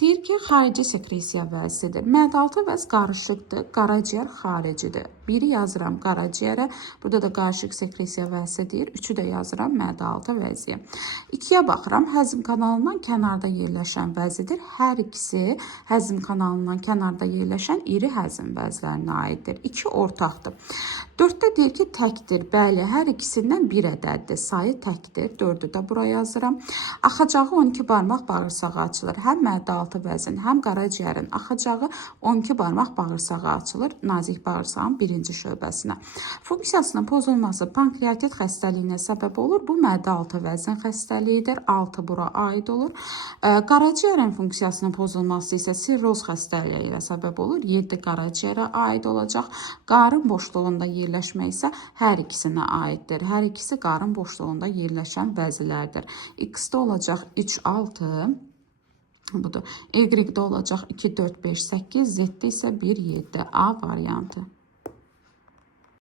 Deyir ki, xarici sekresiya vəzsidir. Mədə-altı vəz qarışıqdır, qaraciyər xaricidir. Biri yazıram qaraciyərə, burada da qarışıq sekresiya vəzsi deyir. Üçü də yazıram mədə-altı vəziyə. 2-yə baxıram, həzm kanalından kənarda yerləşən vəzidir. Hər ikisi həzm kanalından kənarda yerləşən iri həzm vəzlərinə aiddir. 2 ortaqdır. 4-də deyir ki, təkdir. Bəli, hər ikisindən bir ədəddir. Sayı təkdir. 4-ü də bura yazıram. Axacağı 12 barmaq bağırsağı açılır. Həm mədə-altı vəzin, həm qaraciyərin axacağı 12 barmaq bağırsağı açılır. Nazik bağırsağın birinci şöbəsinə. Funksiyasının pozulması pankreatit xəstəliyinə səbəb olur. Bu mədə-altı vəzin xəstəliyidir. 6 bura aid olur. Qaraciyərin funksiyasının pozulması isə sirroz xəstəliyi ilə səbəb olur. 7 qaraciyərə aid olacaq. Qarın boşluğunda yerləşmə isə hər ikisinə aiddir. Hər ikisi qarın boşluğunda yerləşən vəzilərdir. X-də olacaq 3, 6. Budur. Y-də olacaq 2, 4, 5, 8. Z-də isə 1, 7. A variantı.